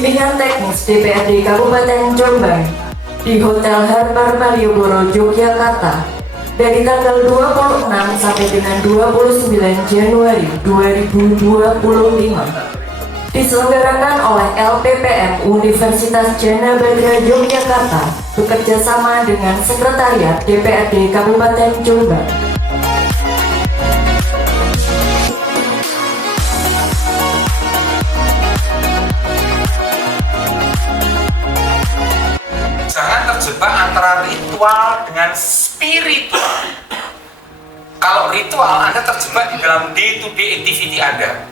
Bimbingan Teknis DPRD Kabupaten Jombang di Hotel Harbar Malioboro, Yogyakarta dari tanggal 26 sampai dengan 29 Januari 2025 diselenggarakan oleh LPPM Universitas Jana Badra Yogyakarta bekerjasama dengan Sekretariat DPRD Kabupaten Jombang. Jangan terjebak antara ritual dengan spiritual. Kalau ritual, Anda terjebak di dalam day-to-day activity Anda.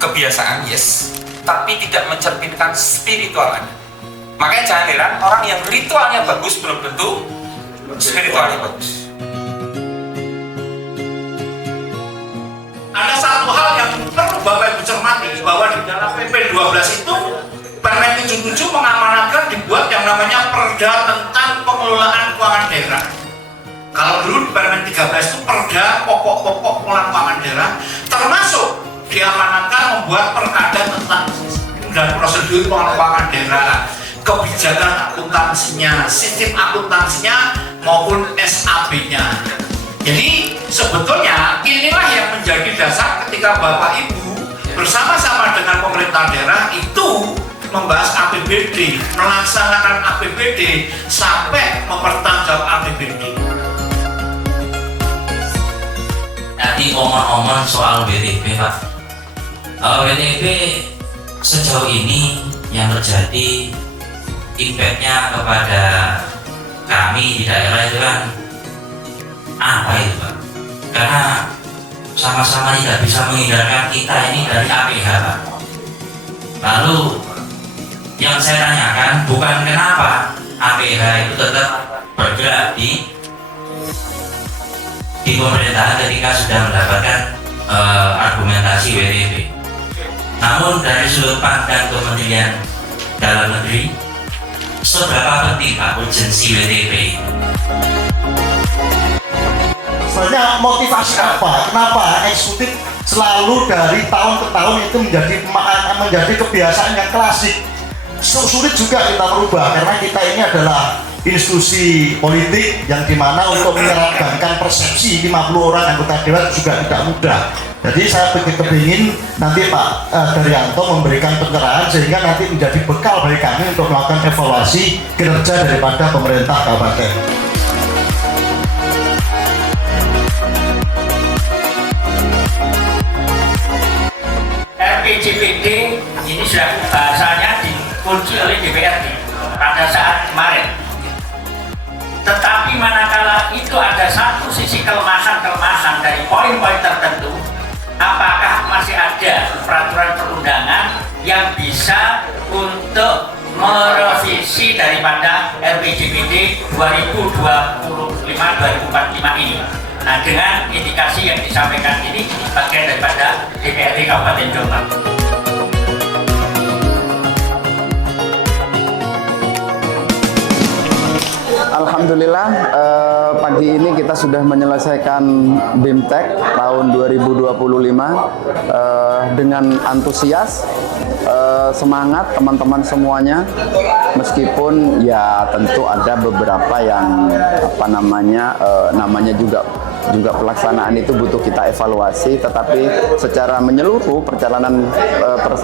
Kebiasaan, yes, tapi tidak mencerminkan spiritual Anda. Makanya jangan heran orang yang ritualnya bagus belum tentu spiritualnya bagus. Ada satu hal yang perlu Bapak Ibu cermati, bahwa di dalam PP 12 itu Permen 77 mengamanatkan dibuat yang namanya Perda tentang pengelolaan keuangan daerah. Kalau dulu di Permen 13 itu Perda pokok-pokok pengelolaan keuangan daerah, termasuk diamanatkan membuat perkada tentang dan prosedur pengelolaan keuangan daerah, kebijakan akuntansinya, sistem akuntansinya maupun SAP-nya. Jadi sebetulnya inilah yang menjadi dasar ketika Bapak Ibu bersama-sama dengan pemerintah daerah itu membahas APBD, melaksanakan APBD sampai mempertanggungjawab APBD. Tadi omong-omong soal WTP, Pak. WTP sejauh ini yang terjadi impact-nya kepada kami di daerah itu kan apa itu, Pak? Karena sama-sama tidak bisa menghindarkan kita ini dari APH, Pak. Lalu yang saya tanyakan bukan kenapa APH itu tetap bergerak di pemerintahan ketika sudah mendapatkan argumentasi WTP. Namun dari sudut pandang Kementerian Dalam Negeri, seberapa penting Pak urgensi WTP itu? Sebenarnya motivasi apa? Kenapa eksekutif selalu dari tahun ke tahun itu menjadi kebiasaan yang klasik? Sulit juga kita merubah karena kita ini adalah institusi politik yang dimana untuk menyeragamkan persepsi 50 orang anggota dewan juga tidak mudah. Jadi saya kepingin nanti Pak Daryanto memberikan pencerahan sehingga nanti menjadi bekal bagi kami untuk melakukan evaluasi kinerja daripada pemerintah kabupaten. RPJPD ini sudah bahasanya dikunci oleh DPRD pada saat kemarin. Tetapi manakala itu ada satu sisi kelemahan-kelemahan dari poin-poin tertentu, apakah masih ada peraturan perundangan yang bisa untuk merevisi daripada RPJPD 2025-2045 ini? Nah, dengan indikasi yang disampaikan ini bagian daripada DPRD Kabupaten Jombang. Alhamdulillah pagi ini kita sudah menyelesaikan BIMTEK tahun 2025 dengan antusias, semangat teman-teman semuanya, meskipun ya tentu ada beberapa yang namanya juga pelaksanaan itu butuh kita evaluasi, tetapi secara menyeluruh perjalanan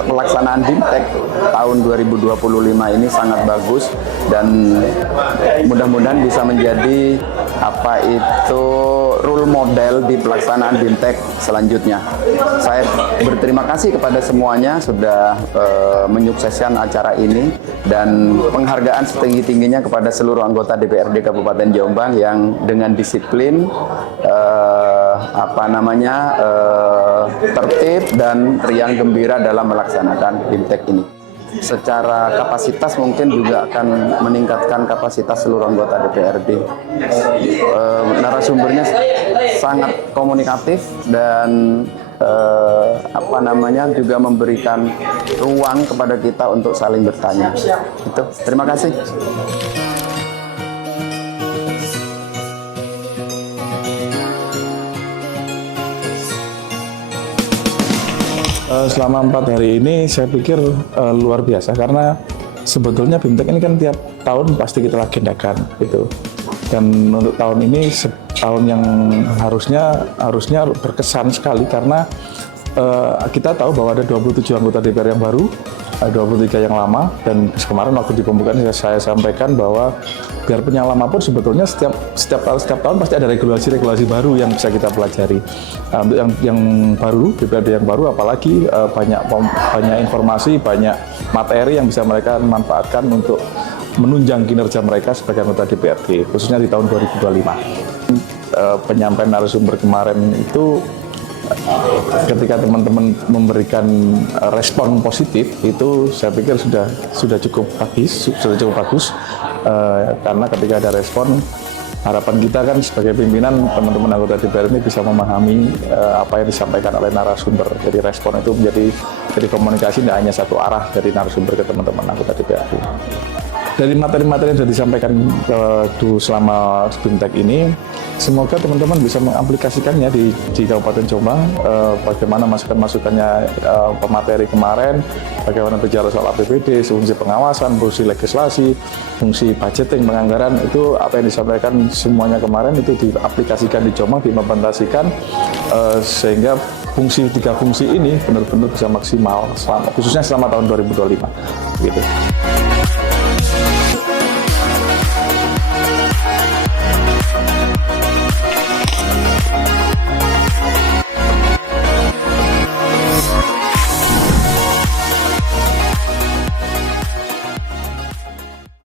pelaksanaan BIMTEK tahun 2025 ini sangat bagus dan mudah-mudahan bisa menjadi role model di pelaksanaan BIMTEK selanjutnya. Saya berterima kasih kepada semuanya sudah menyukseskan acara ini dan penghargaan setinggi-tingginya kepada seluruh anggota DPRD Kabupaten Jombang yang dengan disiplin tertib dan riang gembira dalam melaksanakan BIMTEK ini. Secara kapasitas mungkin juga akan meningkatkan kapasitas seluruh anggota DPRD. Narasumbernya sangat komunikatif dan juga memberikan ruang kepada kita untuk saling bertanya. Itu. Terima kasih. Selama 4 hari ini saya pikir luar biasa karena sebetulnya BIMTEK ini kan tiap tahun pasti kita agendakan gitu. Dan untuk tahun ini tahun yang harusnya berkesan sekali karena kita tahu bahwa ada 27 anggota DPR yang baru, ada 23 yang lama, dan kemarin waktu di pembukaan saya sampaikan bahwa biarpun yang lama pun sebetulnya setiap tahun pasti ada regulasi baru yang bisa kita pelajari. Untuk yang baru, DPRD yang baru, apalagi banyak informasi, banyak materi yang bisa mereka manfaatkan untuk menunjang kinerja mereka sebagai anggota DPRD, khususnya di tahun 2025. Penyampaian narasumber kemarin itu ketika teman-teman memberikan respon positif itu saya pikir sudah cukup bagus karena ketika ada respon, harapan kita kan sebagai pimpinan teman-teman anggota DPR ini bisa memahami apa yang disampaikan oleh narasumber. Jadi respon itu jadi komunikasi tidak hanya satu arah dari narasumber ke teman-teman anggota DPRD. Dari materi-materi yang sudah disampaikan selama BIMTEK ini, semoga teman-teman bisa mengaplikasikannya di Kabupaten Jombang, bagaimana masukan-masukannya pemateri kemarin, bagaimana bicara soal APBD, fungsi pengawasan, fungsi legislasi, fungsi budgeting, penganggaran, itu apa yang disampaikan semuanya kemarin itu diaplikasikan di Jombang, diimplementasikan, sehingga tiga fungsi ini benar-benar bisa maksimal, khususnya selama tahun 2025. Gitu.